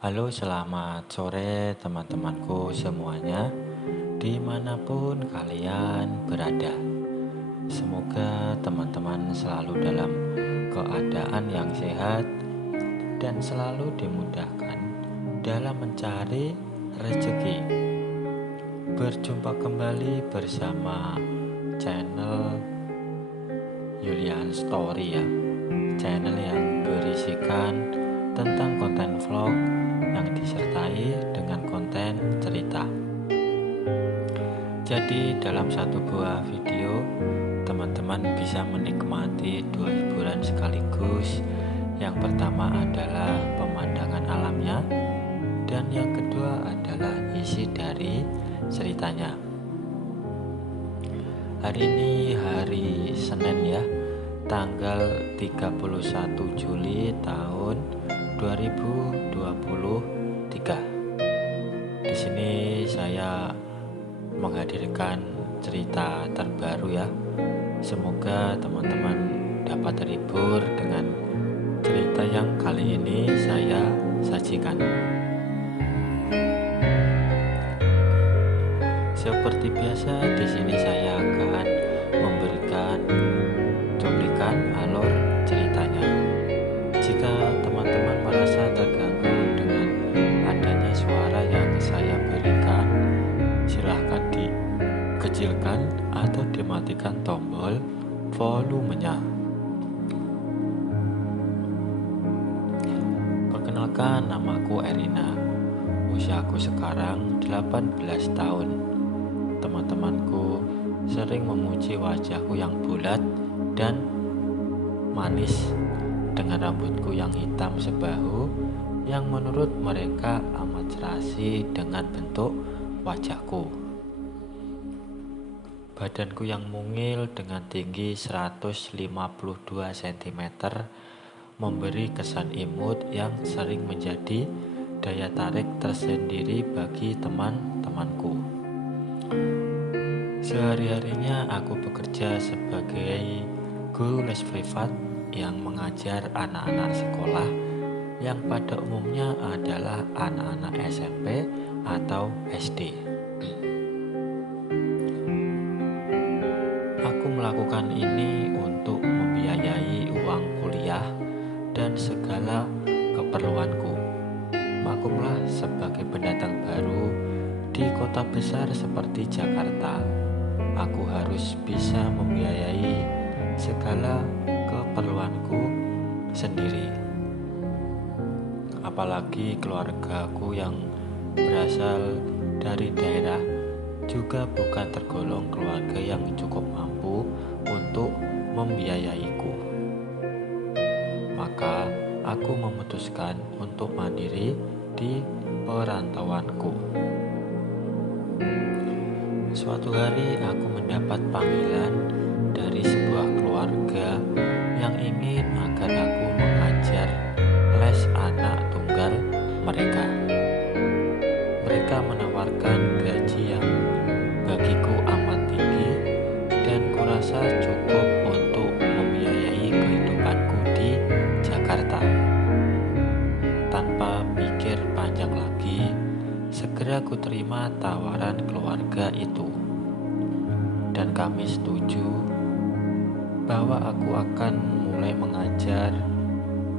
Halo, selamat sore teman-temanku semuanya, dimanapun kalian berada. Semoga teman-teman selalu dalam keadaan yang sehat dan selalu dimudahkan dalam mencari rezeki. Berjumpa kembali bersama channel Yulian Story ya, channel yang berisikan tentang konten vlog yang disertai dengan konten cerita. Jadi dalam satu buah video, teman-teman bisa menikmati dua hiburan sekaligus. Yang pertama adalah pemandangan alamnya, dan yang kedua adalah isi dari ceritanya. Hari ini hari Senin ya, tanggal 31 Juli tahun 2023. Di sini saya menghadirkan cerita terbaru ya. Semoga teman-teman dapat terhibur dengan cerita yang kali ini saya sajikan. Seperti biasa, di sini saya akan memberikan cuplikan alur ceritanya. Jika teman-teman merasa terganggu dengan adanya suara yang saya berikan, silahkan dikecilkan atau dimatikan tombol volumenya. Perkenalkan, namaku Erina. Usiaku sekarang 18 tahun. Teman-temanku sering memuji wajahku yang bulat dan manis dengan rambutku yang hitam sebahu, yang menurut mereka amat serasi dengan bentuk wajahku. Badanku yang mungil dengan tinggi 152 cm memberi kesan imut yang sering menjadi daya tarik tersendiri bagi teman-temanku. Sehari-harinya aku bekerja sebagai guru les privat yang mengajar anak-anak sekolah yang pada umumnya adalah anak-anak SMP atau SD. Aku melakukan ini untuk membiayai uang kuliah dan segala keperluanku. Maklumlah, sebagai pendatang baru di kota besar seperti Jakarta, aku harus bisa membiayai segala keperluanku sendiri. Apalagi keluargaku yang berasal dari daerah juga bukan tergolong keluarga yang cukup mampu untuk membiayaiku. Maka aku memutuskan untuk mandiri di perantauanku. Suatu hari aku mendapat panggilan dari sebuah keluarga yang ingin agar aku mengajar les anak tunggal mereka. Mereka menawarkan gaji yang bagiku amat tinggi dan kurasa cukup untuk membiayai kehidupanku di Jakarta. Tanpa pikir panjang lagi, segera ku terima tawaran keluarga itu, dan kami setuju bahwa aku akan mulai mengajar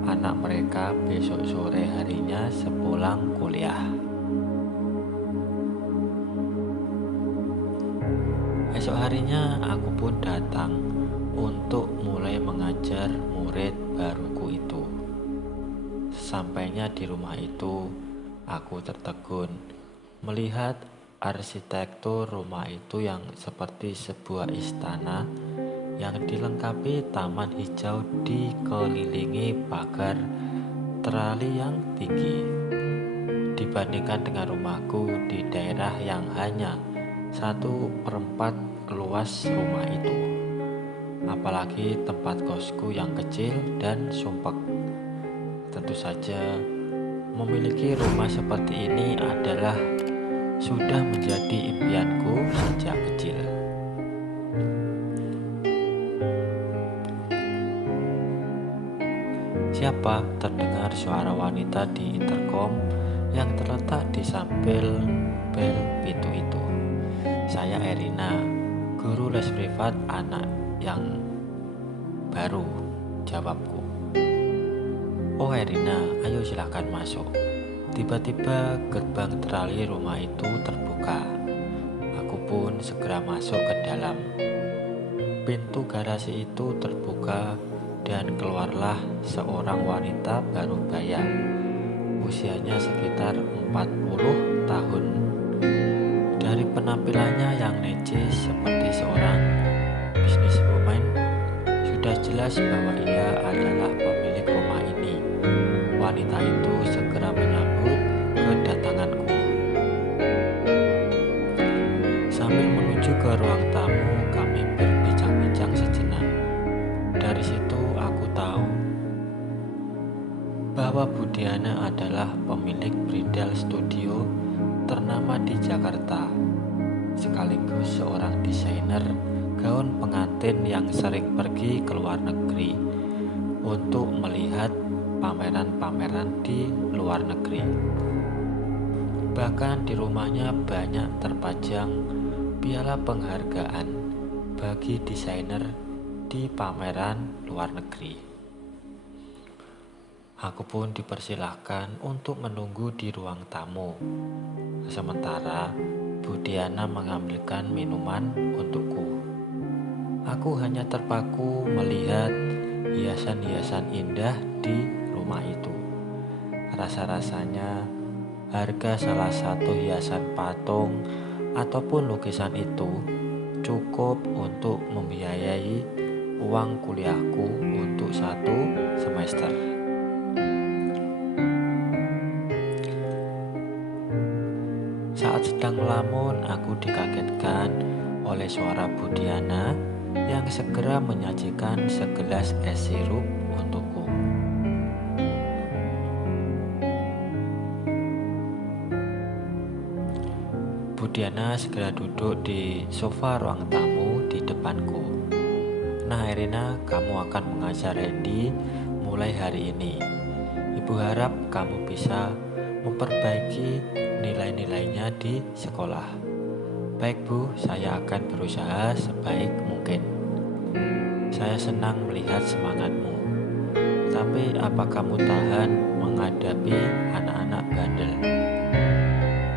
anak mereka besok sore harinya sepulang kuliah. Esok harinya aku pun datang untuk mulai mengajar murid baruku itu. Sesampainya di rumah itu, aku tertegun melihat arsitektur rumah itu yang seperti sebuah istana yang dilengkapi taman hijau dikelilingi pagar terali yang tinggi. Dibandingkan dengan rumahku di daerah yang hanya 1/4 luas rumah itu, apalagi tempat kosku yang kecil dan sumpek. Tentu saja memiliki rumah seperti ini adalah sudah menjadi impianku sejak kecil. Siapa? Terdengar suara wanita di interkom yang terletak di samping bel pintu itu. Saya Erina, guru les privat anak yang baru, jawabku. Oh Erina, ayo silakan masuk. Tiba-tiba gerbang trali rumah itu terbuka. Aku pun segera masuk ke dalam. Pintu garasi itu terbuka dan keluarlah seorang wanita baru baya. Usianya sekitar 40 tahun. Dari penampilannya yang necis seperti seorang businesswoman, sudah jelas bahwa ia adalah pemilik rumah ini. Wanita itu segera menyambut kedatanganku. Sambil menuju ke ruang tamu, kami berbincang-bincang sejenak. Dari situ aku tahu bahwa Budiana adalah pemilik bridal studio ternama di Jakarta, sekaligus seorang desainer gaun pengantin yang sering pergi ke luar negeri untuk melihat pameran-pameran di luar negeri. Bahkan di rumahnya banyak terpajang piala penghargaan bagi desainer di pameran luar negeri. Aku pun dipersilahkan untuk menunggu di ruang tamu. Sementara Budiana mengambilkan minuman untukku. Aku hanya terpaku melihat hiasan-hiasan indah di rumah itu. Rasa-rasanya harga salah satu hiasan patung ataupun lukisan itu cukup untuk membiayai uang kuliahku untuk 1 semester. Saat sedang melamun, aku dikagetkan oleh suara Budiana yang segera menyajikan segelas es sirup untukku. Budiana segera duduk di sofa ruang tamu di depanku. Nah Erina, kamu akan mengajar Randy mulai hari ini. Ibu harap kamu bisa memperbaiki nilai-nilainya di sekolah. Baik Bu, saya akan berusaha sebaik mungkin. Saya senang melihat semangatmu. Tapi apa kamu tahan menghadapi anak-anak bandel?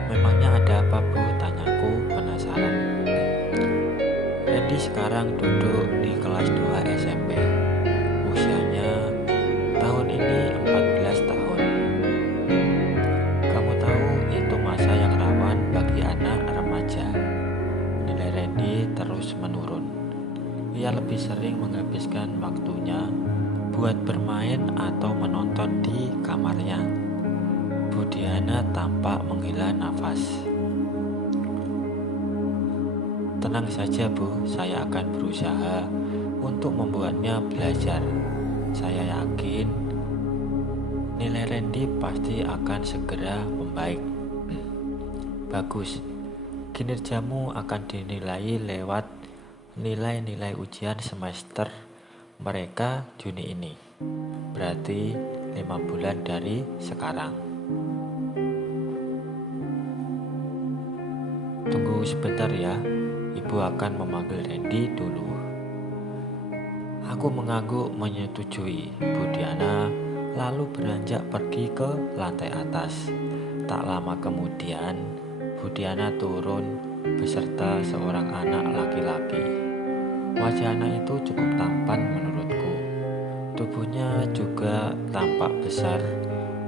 Memangnya ada apa Bu? Tanyaku penasaran. Randy sekarang duduk di kelas 2 SMP. Usianya tahun ini 14 tahun. Kamu tahu itu masa yang rawan bagi anak remaja. Nilai Randy terus menurun. Ia lebih sering menghabiskan waktunya buat bermain atau menonton di kamarnya. Budiana tampak menghela nafas. Tenang saja Bu, saya akan berusaha untuk membuatnya belajar. Saya yakin nilai Randy pasti akan segera membaik. Bagus, kinerjamu akan dinilai lewat nilai-nilai ujian semester mereka Juni ini. Berarti 5 bulan dari sekarang. Tunggu sebentar ya, Ibu akan memanggil Randy dulu. Aku mengangguk menyetujui. Budiana lalu beranjak pergi ke lantai atas. Tak lama kemudian, Budiana turun beserta seorang anak laki-laki. Wajah anak itu cukup tampan menurutku. Tubuhnya juga tampak besar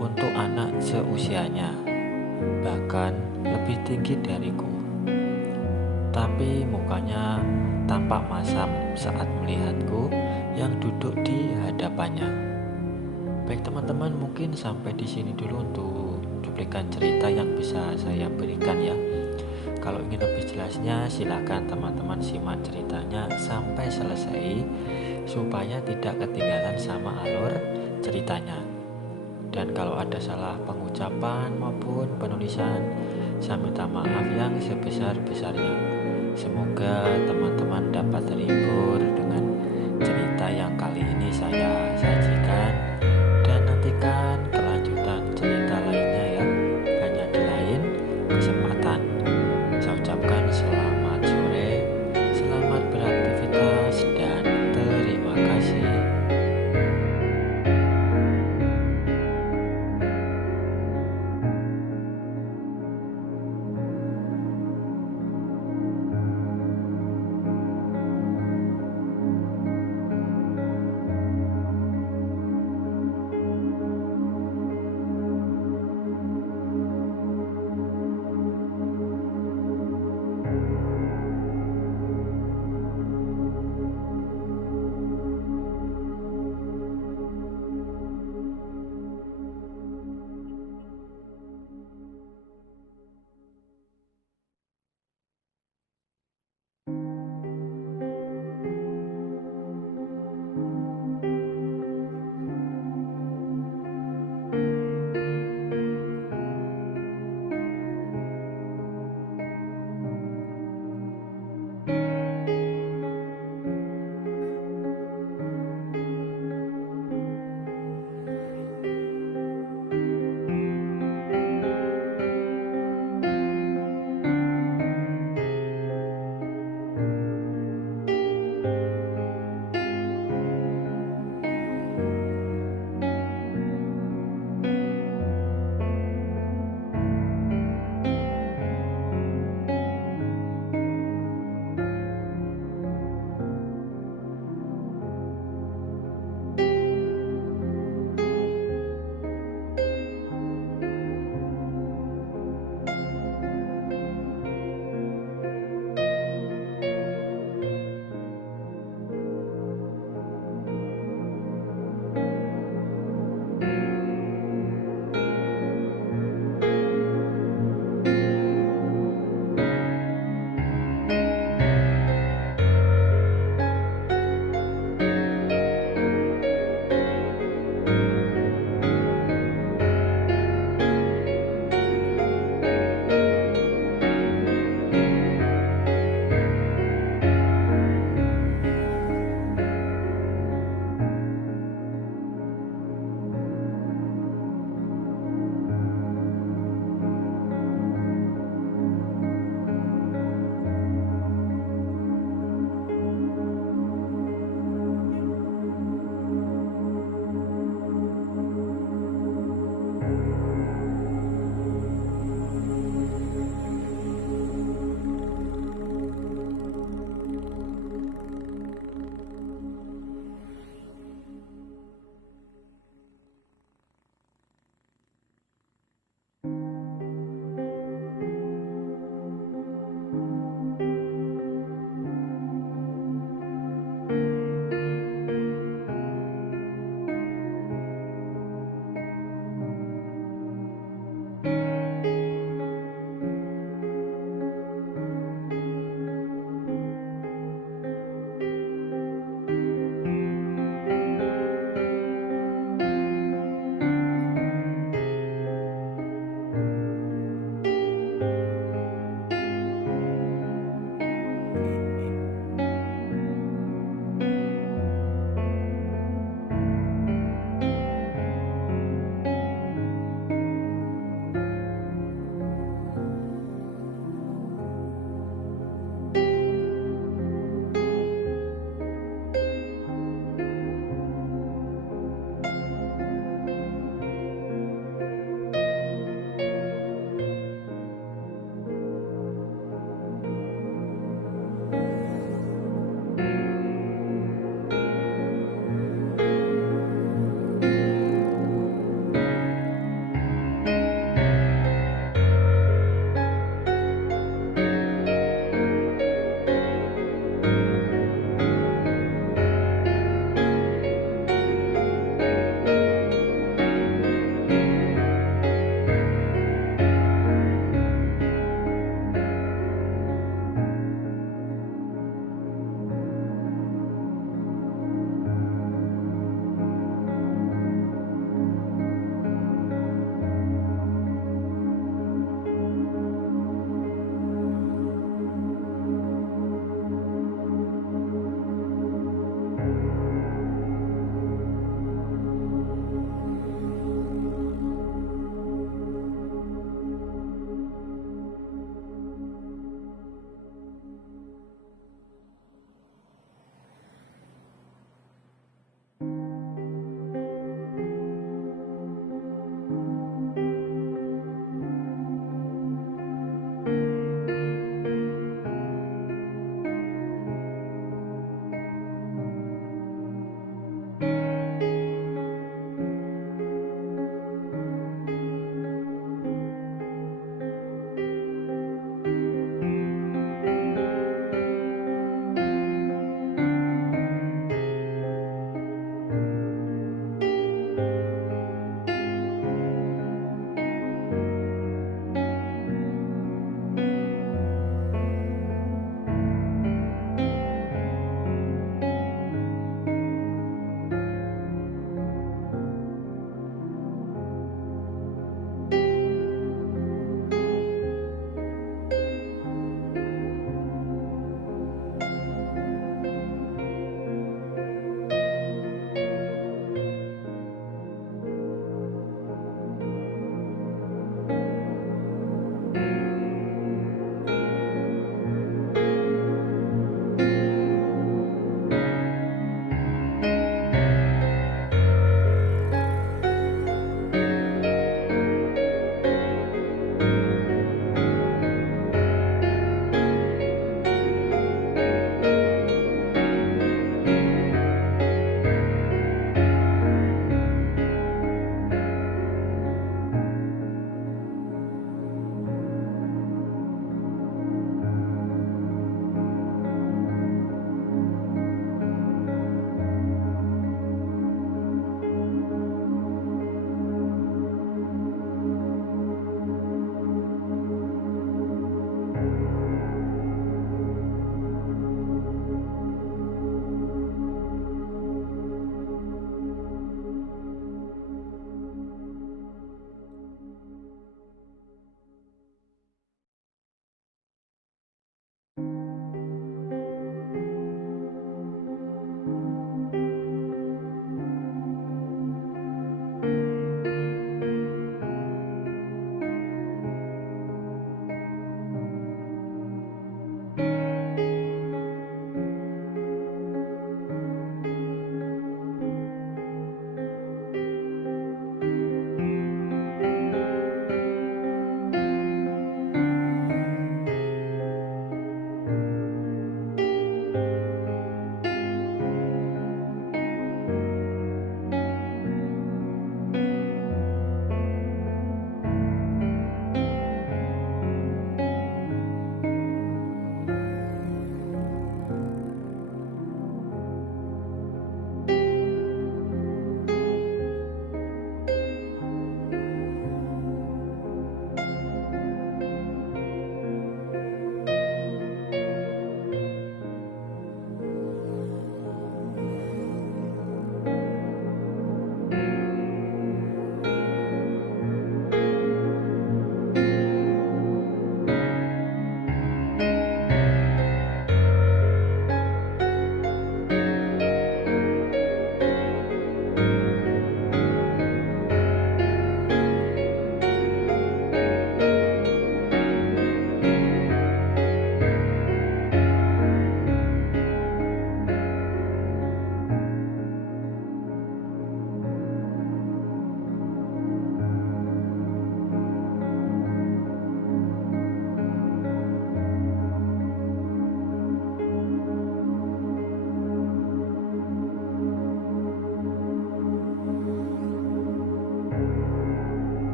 untuk anak seusianya, bahkan lebih tinggi dariku. Tapi mukanya tampak masam saat melihatku yang duduk di hadapannya. Baik teman-teman, mungkin sampai di sini dulu untuk cuplikan cerita yang bisa saya berikan ya. Kalau ingin lebih jelasnya silakan teman-teman simak ceritanya sampai selesai supaya tidak ketinggalan sama alur ceritanya. Dan kalau ada salah pengucapan maupun penulisan, saya minta maaf yang sebesar-besarnya. Semoga teman-teman dapat terhibur